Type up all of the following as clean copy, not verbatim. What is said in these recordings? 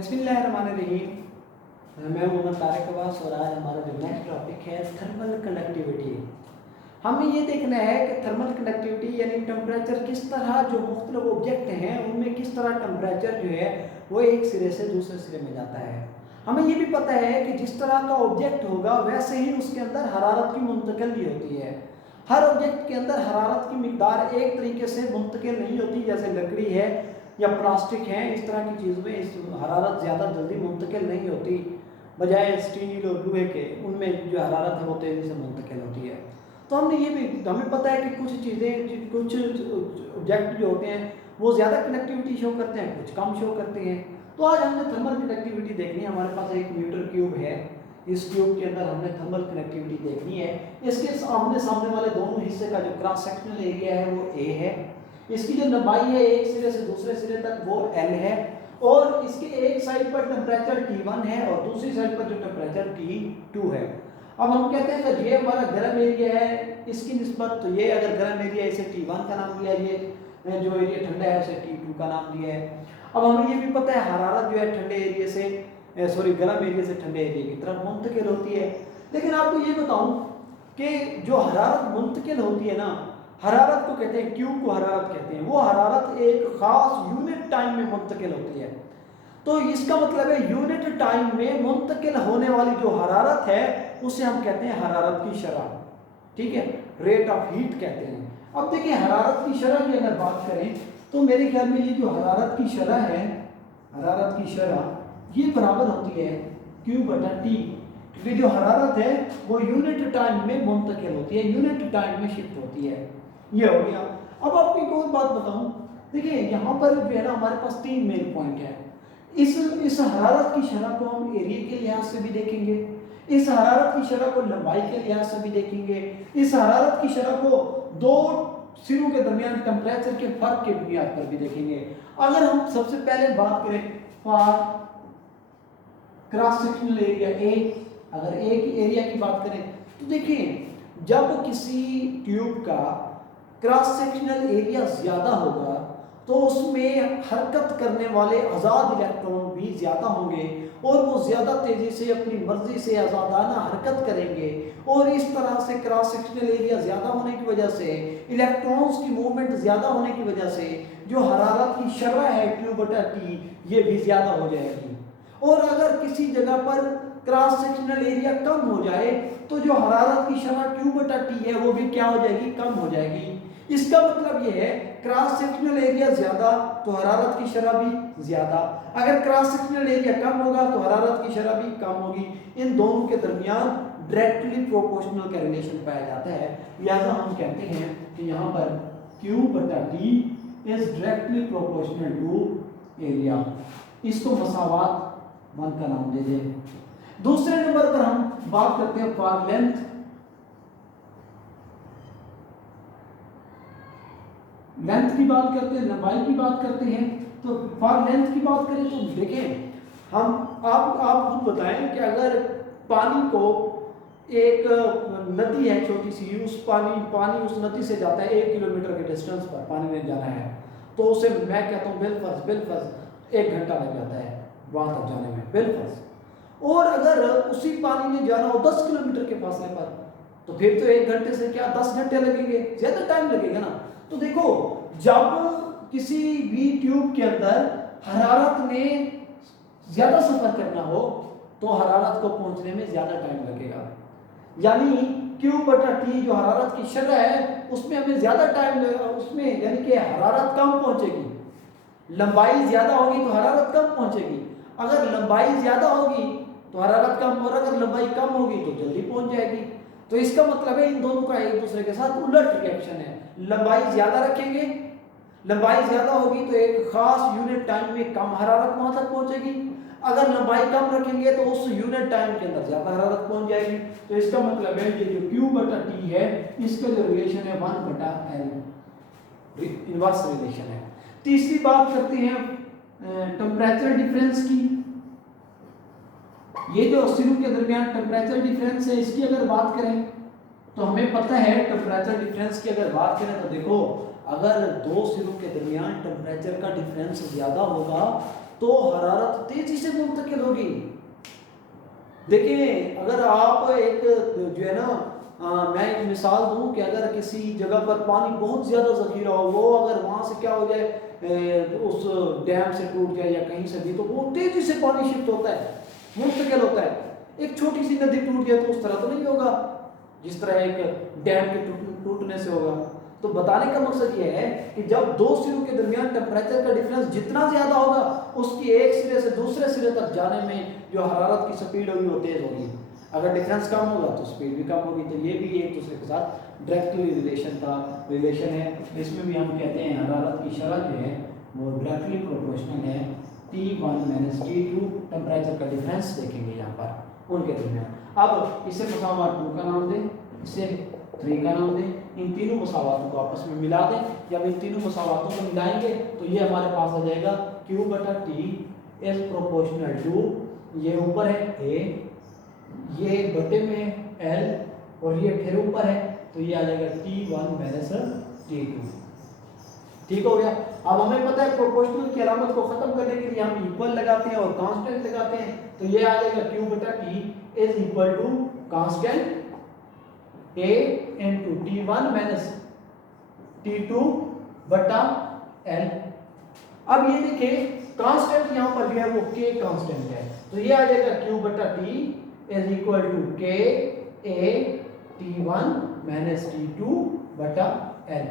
बिस्मिल्लाहिर्रहमानिर्रहीम। मैं मोहम्मद तारिक अब्बास और आज हमारा जो नेक्स्ट टॉपिक है थर्मल कंडक्टिविटी। हमें ये देखना है कि थर्मल कंडक्टिविटी यानी टेम्परेचर किस तरह जो मुख्तलिफ ऑब्जेक्ट हैं उनमें किस तरह टेम्परेचर जो है वो एक सिरे से दूसरे सिरे में जाता है। हमें ये भी पता है कि जिस तरह का ऑब्जेक्ट होगा वैसे ही उसके अंदर हरारत की मुंतकिली होती है। हर ऑब्जेक्ट के अंदर हरारत की मिकदार एक तरीके से मुंतकिल नहीं होती, जैसे लकड़ी है या प्लास्टिक है, इस तरह की चीज़ में इस हरारत ज़्यादा जल्दी मुंतकिल नहीं होती, बजाय स्टील और लोहे के उनमें जो हरारत है वो तेज़ी से मुंतकिल होती है। तो हमने ये भी हमें पता है कि कुछ चीज़ें कुछ ऑब्जेक्ट जो होते हैं वो ज़्यादा कनेक्टिविटी शो करते हैं, कुछ कम शो करते हैं। तो आज हमने थर्मल कनेक्टिविटी देखनी है। हमारे पास एक मीटर क्यूब है, इस क्यूब के अंदर हमने थर्मल कनेक्टिविटी देखनी है। इसके सामने वाले दोनों हिस्से का जो क्रॉस सेक्शनल एरिया है वो ए है, इसकी जो लंबाई है एक सिरे से दूसरे सिरे तक वो L है, और इसके एक साइड पर टेम्परेचर T1 है और दूसरी साइड पर जो टेम्परेचर T2 है। अब हम कहते हैं कि ये हमारा गर्म एरिया है, इसकी निस्बत तो ये अगर गर्म एरिया इसे T1 का नाम दिया, ये जो एरिया ठंडा है उसे T2 का नाम दिया है। अब हमें ये भी पता है हरारत जो है ठंडे एरिया से गर्म एरिया से ठंडे एरिया की तरफ मुंतकिल होती है। लेकिन आपको ये बताऊं कि जो हरारत मुंतकिल होती है ना, हरारत को कहते हैं, क्यूब को हरारत कहते हैं, वो हरारत एक खास यूनिट टाइम में मुंतकिल होती है। तो इसका मतलब है यूनिट टाइम में मुंतकिल होने वाली जो हरारत है उसे हम कहते हैं हरारत की शरह, ठीक है, रेट ऑफ हीट कहते हैं। अब देखिए हरारत की शरह की अगर बात करें तो मेरे ख्याल में ये जो हरारत की शरह है, हरारत की शरह ये बराबर होती है Q बटा T, क्योंकि जो हरारत है वो यूनिट टाइम में मुंतकिल होती है, यूनिट टाइम में शिफ्ट होती है। ये हो गया। अब आपको एक और बात बताऊं, देखिए यहाँ पर जो है ना हमारे पास तीन मेन पॉइंट है। इस हरारत की शरह को हम एरिया के लिहाज से भी देखेंगे, इस हरारत की शरह को लंबाई के लिहाज से भी देखेंगे, इस हरारत की शरह को दो सिरों के दरमियान टेम्परेचर के फर्क के बुनियाद पर भी देखेंगे। अगर हम सबसे पहले बात करें for cross sectional area A, अगर ए की एरिया की बात करें तो देखिए जब किसी ट्यूब का क्रॉस सेक्शनल एरिया ज़्यादा होगा तो उसमें हरकत करने वाले आज़ाद इलेक्ट्रॉन भी ज़्यादा होंगे और वो ज़्यादा तेज़ी से अपनी मर्ज़ी से आज़ादाना हरकत करेंगे, और इस तरह से क्रॉस सेक्शनल एरिया ज़्यादा होने की वजह से, इलेक्ट्रॉन्स की मूवमेंट ज़्यादा होने की वजह से जो हरारत की शरह है Q बटा T ये भी ज़्यादा हो जाएगी। और अगर किसी जगह पर क्रॉस सेक्शनल एरिया कम हो जाए तो जो हरारत की शरह Q बटा T है वो भी क्या हो जाएगी, कम हो जाएगी। इसका मतलब ये है क्रॉस सेक्शनल एरिया ज्यादा तो हरारत की शरह भी ज्यादा, अगर क्रॉस सेक्शनल एरिया कम होगा तो हरारत की शरह भी कम होगी। इन दोनों के दरमियान डायरेक्टली प्रोपोर्शनल का रिलेशन पाया जाता है। लिहाजा हम कहते हैं कि यहाँ पर Q बटा T is directly proportional to area. इसको मसावात 1 का नाम दे दें। दूसरे नंबर पर हम बात करते हैं फॉर लेंथ, लेंथ की बात करते हैं, लंबाई की बात करते हैं। तो फॉर लेंथ की बात करें तो देखें हम आप खुद बताएं कि अगर पानी को एक नदी है छोटी सी, उस पानी उस नदी से जाता है 1 किलोमीटर के डिस्टेंस पर पानी में जाना है, तो उसे मैं कहता हूँ बिलफर्ज 1 घंटा लग जाता है वहां तक जाने में, बिलफर्ज। और अगर उसी पानी में जाना हो 10 किलोमीटर के फासले पर तो फिर तो 1 घंटे से क्या 10 घंटे लगेंगे, ज्यादा टाइम लगेगा ना। तो देखो जब किसी भी ट्यूब के अंदर हरारत में ज्यादा सफर करना हो तो हरारत को पहुंचने में ज्यादा टाइम लगेगा, यानी Q बटा T जो हरारत की शरह है उसमें हमें ज्यादा टाइम लगेगा, उसमें यानी कि हरारत कम पहुंचेगी। लंबाई ज्यादा होगी तो हरारत कम पहुंचेगी, अगर लंबाई ज्यादा होगी तो हरारत कम, और अगर लंबाई कम होगी तो जल्दी पहुंच जाएगी। तो इसका मतलब है इन दोनों का एक दूसरे के साथ उलट रिएक्शन है। लंबाई ज्यादा रखेंगे, लंबाई ज्यादा होगी तो एक खास यूनिट टाइम में कम हरारत वहां तक पहुंचेगी, अगर लंबाई कम रखेंगे तो उस यूनिट टाइम के अंदर ज्यादा हरारत पहुंच जाएगी। तो इसका मतलब है ये जो Q बटा T है इसका जो रिलेशन है 1 बटा L, इनवर्स रिलेशन है। तीसरी बात करते हैं टेम्परेचर डिफरेंस की। ये जो सिरों के दरमियान टेम्परेचर डिफरेंस है इसकी अगर बात करें तो हमें पता है टेम्परेचर डिफरेंस की अगर बात करें तो देखो अगर दो सिरों के दरमियान टेम्परेचर का डिफरेंस ज्यादा होगा तो हरारत तेजी से मुंतकिल होगी। देखिए अगर आप एक जो है ना मैं एक मिसाल दूं कि अगर किसी जगह पर पानी बहुत ज़्यादा ज़ख़ीरा हो, वो अगर वहाँ से क्या हो जाए उस डैम से टूट जाए या कहीं से भी, तो वो तेज़ी से पानी शिफ्ट होता है, मुंतकिल होता है। एक छोटी सी नदी टूट जाए तो उस तरह तो नहीं होगा जिस तरह एक डैम के टूटने से होगा। तो बताने का मकसद ये है कि जब दो सिरों के दरमियान टेम्परेचर का डिफरेंस जितना ज़्यादा होगा, उसकी एक सिरे से दूसरे सिरे तक जाने में जो हरारत की स्पीड होगी वो तेज़ होगी। अगर डिफरेंस कम होगा तो स्पीड भी कम होगी। तो ये भी एक दूसरे के साथ डायरेक्टली रिलेशन है। इसमें भी हम कहते हैं हरारत की शरह जो है वो डायरेक्टली प्रोपोर्शनल है T1 माइनस T2, टेम्परेचर का डिफरेंस देखेंगे यहाँ पर उनके दरमियान। अब इसे मसावात 2 का नाम दें, इसे 3 का नाम दें, इन तीनों मसावातों को आपस में मिला दें। जब इन तीनों मसावातों को मिलाएंगे तो ये हमारे पास आ जाएगा Q बटा T इज प्रोपोर्शनल टू, ये ऊपर है A, ये बटे में L और ये फिर ऊपर है, तो ये आ जाएगा T1 माइनस T2। ठीक हो गया। अब हमें पता है प्रोपोर्शनल की अलामत को खत्म करने के लिए हम इक्वल लगाते हैं और कांस्टेंट लगाते हैं, तो ये आ जाएगा Q बटा T is equal to constant A into T1 minus T2 बटा L। अब ये देखिए कांस्टेंट यहाँ पर जो है वो K कांस्टेंट है, तो ये आ जाएगा Q बटा T is equal to K A T1 minus T2 बटा L।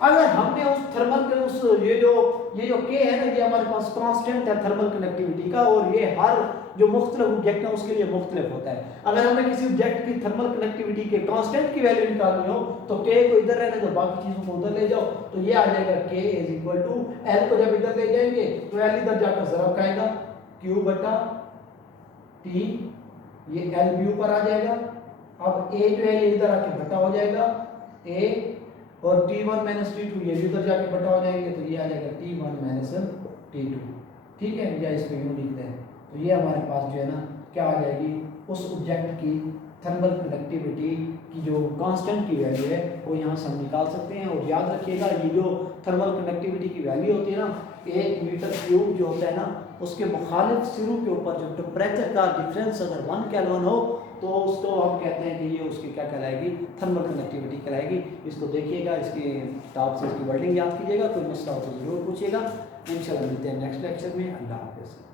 अगर हमने उस थर्मल के उस ये जो K है ना, ये हमारे पास कांस्टेंट है थर्मल कंडक्टिविटी का, और ये हर जो मुख्तलिफ ऑब्जेक्ट है उसके लिए मुख्तलिफ होता है। अगर हमें किसी ऑब्जेक्ट की थर्मल कंडक्टिविटी के कांस्टेंट की वैल्यू निकालनी हो तो K को इधर रहने दो, बाकी चीजों को उधर ले जाओ, तो ये आ जाएगा K is equal to L को जब इधर ले जाएंगे तो L इधर जाकर ज़रब खाएगा Q बटा T, ये L भी ऊपर आ जाएगा। अब A जो है ये इधर आके बटा हो जाएगा A, और T1 माइनस T2 ये भी उधर जाके बटा हो जाएंगे, तो ये आ जाएगा T1 माइनस T2। ठीक है, या इसको यूँ लिखते हैं, तो ये हमारे पास जो है ना क्या आ जाएगी, उस ऑब्जेक्ट की थर्मल कंडक्टिविटी की जो कांस्टेंट की वैल्यू है वो यहाँ से हम निकाल सकते हैं। और याद रखिएगा ये जो थर्मल कंडक्टिविटी की वैल्यू होती है ना, 1 मीटर क्यूब जो होता है ना, उसके मुखालिफ सिरों के ऊपर जो टेम्परेचर का डिफरेंस अगर 1 केल्विन हो तो उसको हम कहते हैं कि ये उसकी क्या कहलाएगी, थर्मल कंडक्टिविटी कहलाएगी। इसको देखिएगा, इसकी किताब से इसकी वर्डिंग याद कीजिएगा, कोई मसला हो तो ज़रूर पूछिएगा। इंशाल्लाह मिलते हैं नेक्स्ट लेक्चर में। अल्लाह हाफ़िज़।